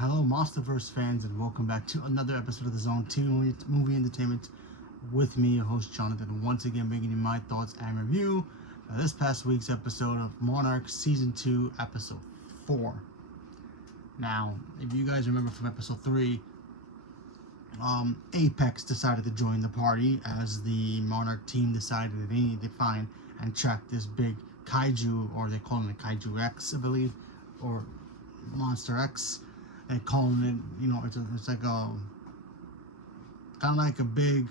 Hello, Monsterverse fans, and welcome back to another episode of the Zone 2 Movie Entertainment with me, your host Jonathan, once again bringing you my thoughts and review of this past week's episode of Monarch Season 2, Episode 4. Now, if you guys remember from Episode 3, Apex decided to join the party as the Monarch team decided that they needed to find and track this big kaiju, or they call it a Kaiju X, I believe, or Monster X. And calling it, it's like a kind of like a big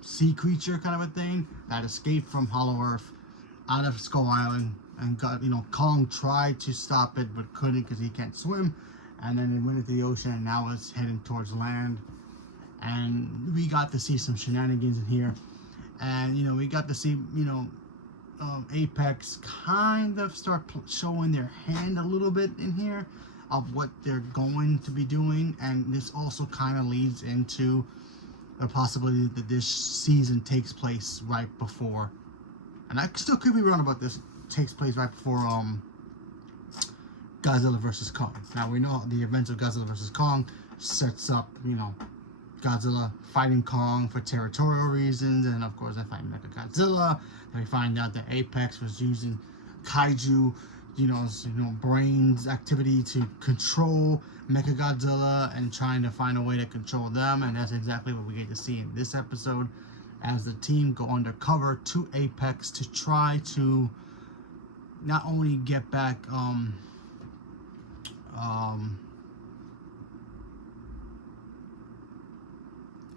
sea creature kind of a thing that escaped from Hollow Earth out of Skull Island and got, Kong tried to stop it but couldn't because he can't swim, and then it went into the ocean and now it's heading towards land. And we got to see some shenanigans in here, and we got to see Apex kind of start showing their hand a little bit in here of what they're going to be doing, and this also kind of leads into the possibility that this season takes place right before, and I still could be wrong about this, takes place right before Godzilla vs. Kong. Now we know the events of Godzilla vs. Kong sets up, Godzilla fighting Kong for territorial reasons, and of course they fight Mechagodzilla. And we find out that Apex was using kaiju, brains activity to control Mechagodzilla and trying to find a way to control them, and that's exactly what we get to see in this episode as the team go undercover to Apex to try to not only get back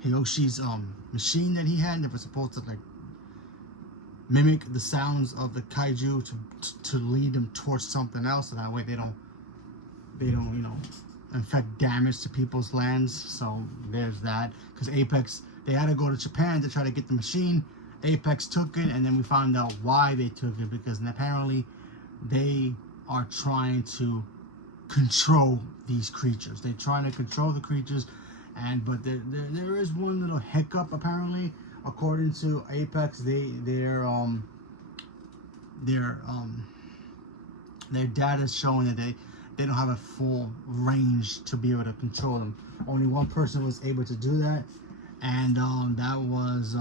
Hiroshi's machine that he had that was supposed to mimic the sounds of the kaiju to lead them towards something else, so that way they don't infect damage to people's lands. So there's that, because Apex, they had to go to Japan to try to get the machine. Apex took it, and then we found out why they took it, because apparently they are trying to control these creatures. They're trying to control the creatures, but there is one little hiccup apparently. According to Apex, their data is showing that they don't have a full range to be able to control them. Only one person was able to do that, and that was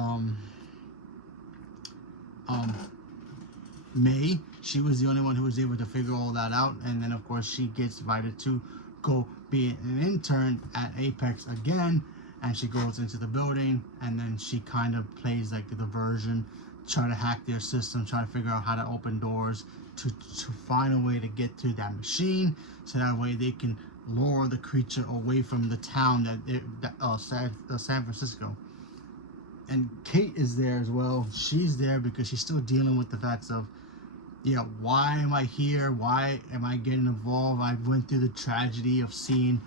May. She was the only one who was able to figure all that out, and then of course she gets invited to go be an intern at Apex again. And she goes into the building, and then she kind of plays like the diversion, try to hack their system, try to figure out how to open doors to find a way to get to that machine, so that way they can lure the creature away from the town San Francisco. And Kate is there as well. She's there because she's still dealing with the facts of, why am I here? Why am I getting involved? I went through the tragedy of seeing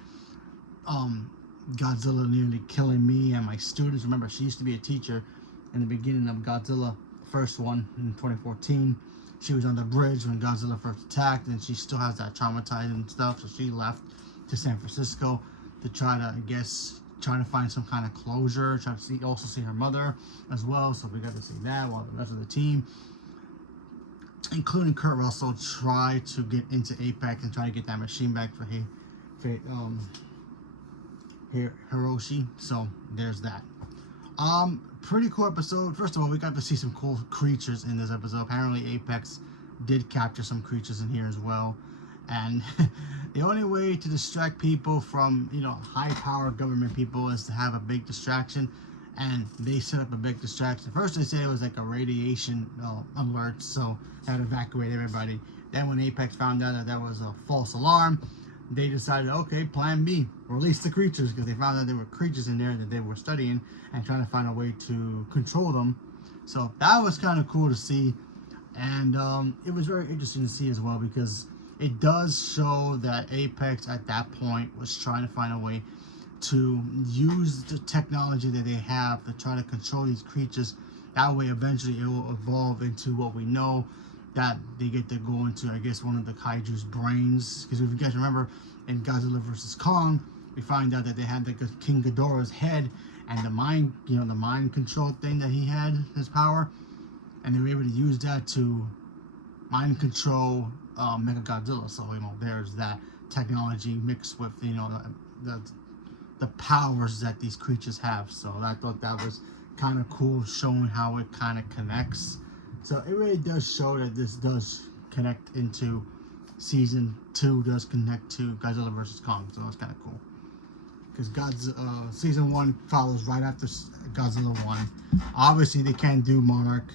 Godzilla nearly killing me and my students. Remember, she used to be a teacher in the beginning of Godzilla, the first one in 2014. She was on the bridge when Godzilla first attacked, and she still has that traumatizing stuff, so she left to San Francisco to try to find some kind of closure, try to also see her mother as well. So we got to see that, while the rest of the team, including Kurt Russell, try to get into Apex and try to get that machine back for Hiroshi. So there's that. Pretty cool episode. First of all, we got to see some cool creatures in this episode. Apparently Apex did capture some creatures in here as well, and the only way to distract people from high power government people is to have a big distraction, and they set up a big distraction. First they said it was like a radiation alert, so they had to evacuate everybody. Then when Apex found out that was a false alarm, they decided, okay, plan B, release the creatures, because they found out there were creatures in there that they were studying and trying to find a way to control them. So that was kind of cool to see, and it was very interesting to see as well, because it does show that Apex at that point was trying to find a way to use the technology that they have to try to control these creatures. That way eventually it will evolve into what we know, that they get to go into, I guess, one of the kaiju's brains. Because if you guys remember, in Godzilla vs. Kong, we find out that they had like King Ghidorah's head and the mind, the mind control thing that he had, his power, and they were able to use that to mind control Mechagodzilla. So there's that. technology mixed with, you know, the powers that these creatures have. So I thought that was kind of cool, showing how it kind of connects. So it really does show that this does connect into season 2, does connect to Godzilla vs. Kong. So it's kind of cool, because season 1 follows right after Godzilla 1. Obviously they can't do Monarch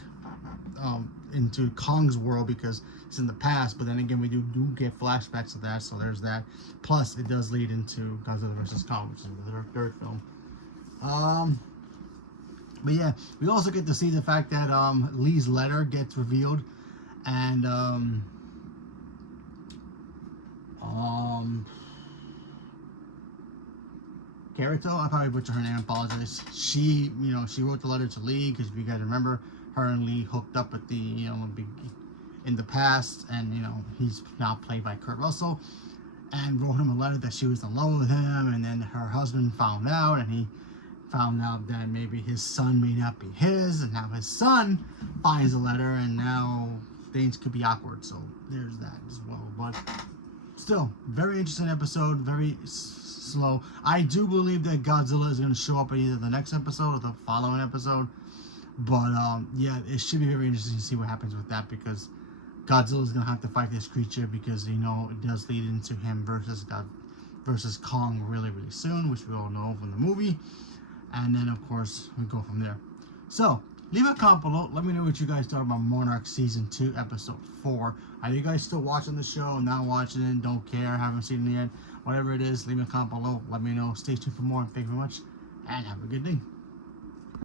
into Kong's world because it's in the past, but then again we do get flashbacks of that, so there's that. Plus it does lead into Godzilla vs. Kong, which is the third film. But yeah, we also get to see the fact that Lee's letter gets revealed, and Kirito, I probably butchered her name, I apologize. She, you know, she wrote the letter to Lee, because if you guys remember, her and Lee hooked up at the, you know, in the past, and, you know, he's now played by Kurt Russell, and wrote him a letter that she was in love with him, and then her husband found out, and he found out that maybe his son may not be his, and now his son finds the letter, and now things could be awkward, so there's that as well. But still, very interesting episode, very slow. I do believe that Godzilla is going to show up in either the next episode or the following episode. But yeah, it should be very interesting to see what happens with that, because Godzilla is going to have to fight this creature, because, you know, it does lead into him versus Kong really, really soon, which we all know from the movie. And then, of course, we go from there. So, leave a comment below. Let me know what you guys thought about Monarch Season 2, Episode 4. Are you guys still watching the show, not watching it, don't care, haven't seen it yet? Whatever it is, leave a comment below. Let me know. Stay tuned for more. Thank you very much, and have a good day.